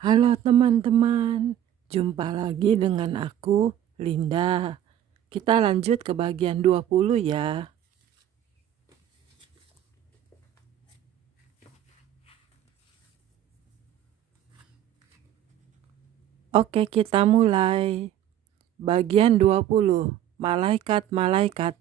Halo teman-teman, jumpa lagi dengan aku, Linda. Kita lanjut ke bagian 20 ya. Oke, kita mulai. Bagian 20, Malaikat-Malaikat.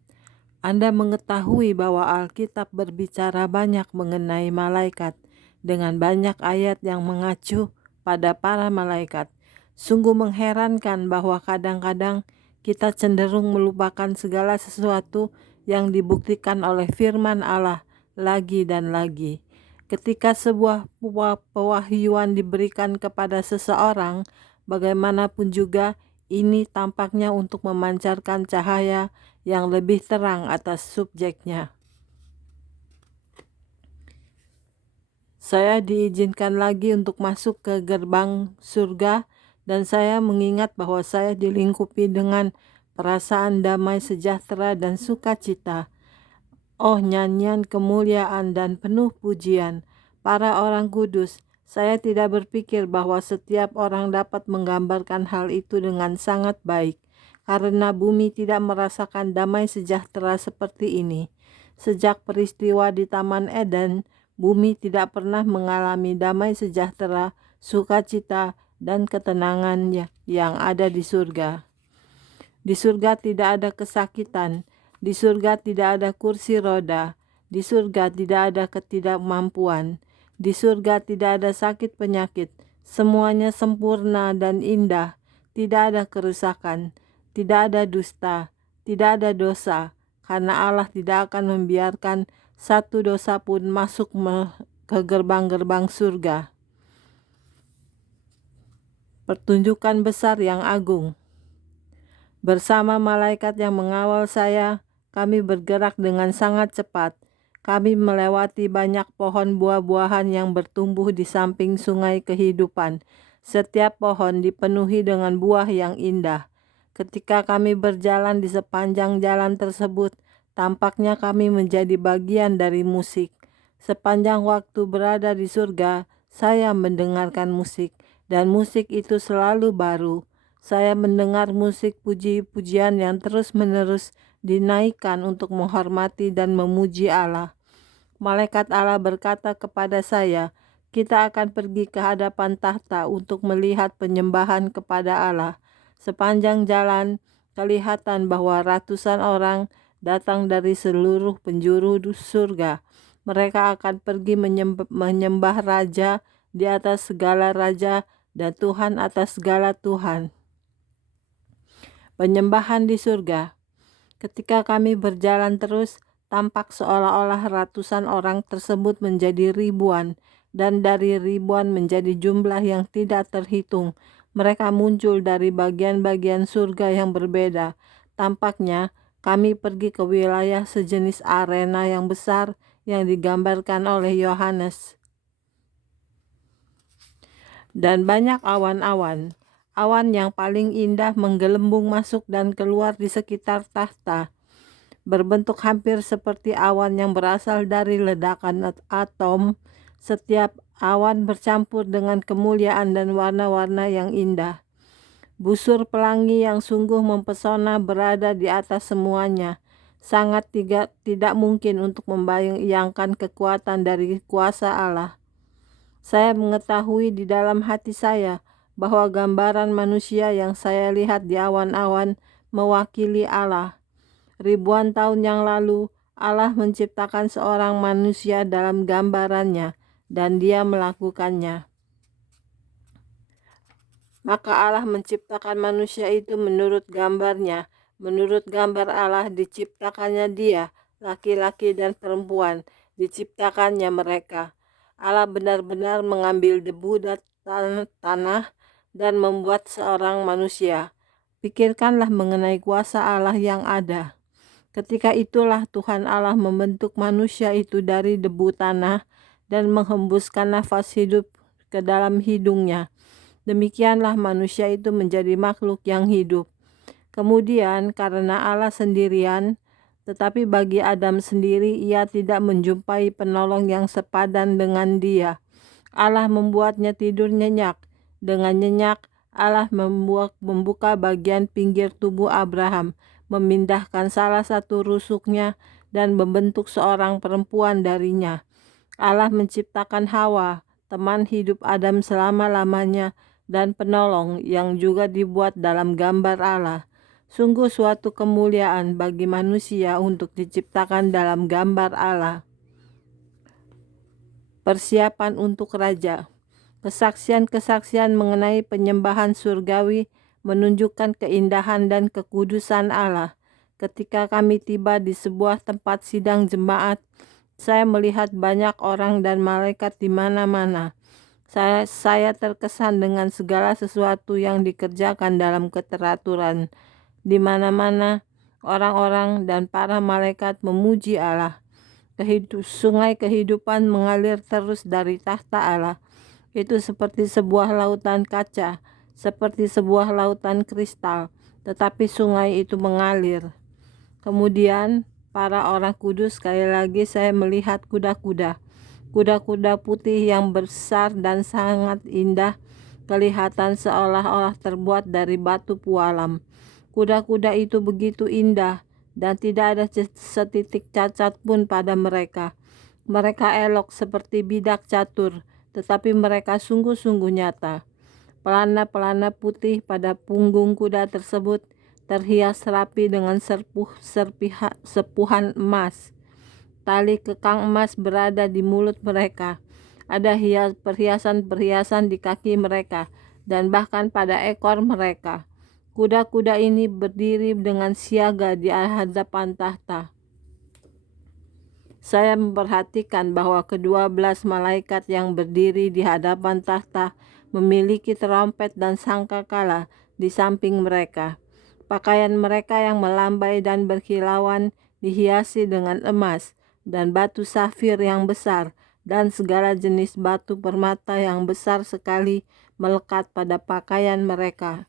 Anda mengetahui bahwa Alkitab berbicara banyak mengenai malaikat, dengan banyak ayat yang mengacu pada para malaikat. Sungguh mengherankan bahwa kadang-kadang kita cenderung melupakan segala sesuatu yang dibuktikan oleh firman Allah lagi dan lagi. Ketika sebuah pewahyuan diberikan kepada seseorang, bagaimanapun juga ini tampaknya untuk memancarkan cahaya yang lebih terang atas subjeknya. Saya diizinkan lagi untuk masuk ke gerbang surga dan saya mengingat bahwa saya dilingkupi dengan perasaan damai sejahtera dan sukacita. Oh, nyanyian kemuliaan dan penuh pujian para orang kudus. Saya tidak berpikir bahwa setiap orang dapat menggambarkan hal itu dengan sangat baik, karena bumi tidak merasakan damai sejahtera seperti ini. Sejak peristiwa di Taman Eden, bumi tidak pernah mengalami damai sejahtera, sukacita, dan ketenangan yang ada di surga. Di surga tidak ada kesakitan, di surga tidak ada kursi roda, di surga tidak ada ketidakmampuan, di surga tidak ada sakit penyakit, semuanya sempurna dan indah, tidak ada kerusakan, tidak ada dusta, tidak ada dosa, karena Allah tidak akan membiarkan satu dosa pun masuk ke gerbang-gerbang surga. Pertunjukan besar yang agung. Bersama malaikat yang mengawal saya, kami bergerak dengan sangat cepat. Kami melewati banyak pohon buah-buahan yang bertumbuh di samping sungai kehidupan. Setiap pohon dipenuhi dengan buah yang indah. Ketika kami berjalan di sepanjang jalan tersebut, tampaknya kami menjadi bagian dari musik. Sepanjang waktu berada di surga, saya mendengarkan musik, dan musik itu selalu baru. Saya mendengar musik puji-pujian yang terus-menerus dinaikkan untuk menghormati dan memuji Allah. Malaikat Allah berkata kepada saya, kita akan pergi ke hadapan tahta untuk melihat penyembahan kepada Allah. Sepanjang jalan, kelihatan bahwa ratusan orang datang dari seluruh penjuru surga. Mereka akan pergi menyembah Raja di atas segala raja dan Tuhan atas segala Tuhan. Penyembahan di surga. Ketika kami berjalan terus, tampak seolah-olah ratusan orang tersebut menjadi ribuan, dan dari ribuan menjadi jumlah yang tidak terhitung. Mereka muncul dari bagian-bagian surga yang berbeda. Tampaknya kami pergi ke wilayah sejenis arena yang besar yang digambarkan oleh Yohanes. Dan banyak awan-awan. Awan yang paling indah menggelembung masuk dan keluar di sekitar tahta, berbentuk hampir seperti awan yang berasal dari ledakan atom. Setiap awan bercampur dengan kemuliaan dan warna-warna yang indah. Busur pelangi yang sungguh mempesona berada di atas semuanya. Sangat tidak mungkin untuk membayangkan kekuatan dari kuasa Allah. Saya mengetahui di dalam hati saya bahwa gambaran manusia yang saya lihat di awan-awan mewakili Allah. Ribuan tahun yang lalu, Allah menciptakan seorang manusia dalam gambarannya, dan Dia melakukannya. Maka Allah menciptakan manusia itu menurut gambarnya. Menurut gambar Allah diciptakannya dia, laki-laki dan perempuan, diciptakannya mereka. Allah benar-benar mengambil debu dan tanah dan membuat seorang manusia. Pikirkanlah mengenai kuasa Allah yang ada. Ketika itulah Tuhan Allah membentuk manusia itu dari debu tanah dan menghembuskan nafas hidup ke dalam hidungnya. Demikianlah manusia itu menjadi makhluk yang hidup. Kemudian karena Allah sendirian, tetapi bagi Adam sendiri ia tidak menjumpai penolong yang sepadan dengan dia. Allah membuatnya tidur nyenyak. Dengan nyenyak, Allah membuka bagian pinggir tubuh Abraham, memindahkan salah satu rusuknya, dan membentuk seorang perempuan darinya. Allah menciptakan Hawa, teman hidup Adam selama-lamanya, dan penolong yang juga dibuat dalam gambar Allah. Sungguh suatu kemuliaan bagi manusia untuk diciptakan dalam gambar Allah. Persiapan untuk raja. Kesaksian-kesaksian mengenai penyembahan surgawi menunjukkan keindahan dan kekudusan Allah. Ketika kami tiba di sebuah tempat sidang jemaat, saya melihat banyak orang dan malaikat di mana-mana. Saya terkesan dengan segala sesuatu yang dikerjakan dalam keteraturan. Di mana-mana orang-orang dan para malaikat memuji Allah. Sungai kehidupan mengalir terus dari tahta Allah. Itu seperti sebuah lautan kaca, seperti sebuah lautan kristal, tetapi sungai itu mengalir. Kemudian para orang kudus, sekali lagi saya melihat kuda-kuda. Kuda-kuda putih yang besar dan sangat indah, kelihatan seolah-olah terbuat dari batu pualam. Kuda-kuda itu begitu indah dan tidak ada setitik cacat pun pada mereka. Mereka elok seperti bidak catur, tetapi mereka sungguh-sungguh nyata. Pelana-pelana putih pada punggung kuda tersebut terhias rapi dengan sepuhan emas. Tali kekang emas berada di mulut mereka. Ada perhiasan-perhiasan di kaki mereka dan bahkan pada ekor mereka. Kuda-kuda ini berdiri dengan siaga di hadapan tahta. Saya memperhatikan bahwa ke-12 malaikat yang berdiri di hadapan tahta memiliki trompet dan sangkakala di samping mereka. Pakaian mereka yang melambai dan berkilauan dihiasi dengan emas dan batu safir yang besar dan segala jenis batu permata yang besar sekali melekat pada pakaian mereka.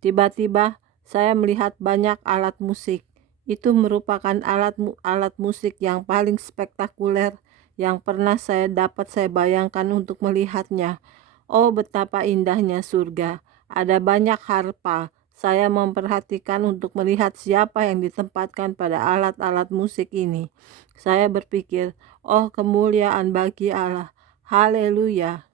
Tiba-tiba saya melihat banyak alat musik. Itu merupakan alat musik yang paling spektakuler yang pernah saya bayangkan untuk melihatnya. Oh, betapa indahnya surga. Ada banyak harpa. Saya memperhatikan untuk melihat siapa yang ditempatkan pada alat-alat musik ini. Saya berpikir, oh, kemuliaan bagi Allah. Haleluya.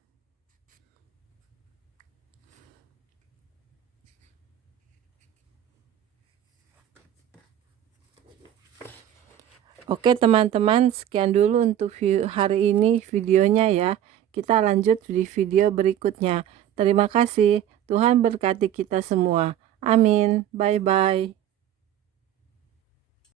Oke teman-teman, sekian dulu untuk hari ini videonya ya. Kita lanjut di video berikutnya. Terima kasih. Tuhan berkati kita semua. Amin. Bye-bye.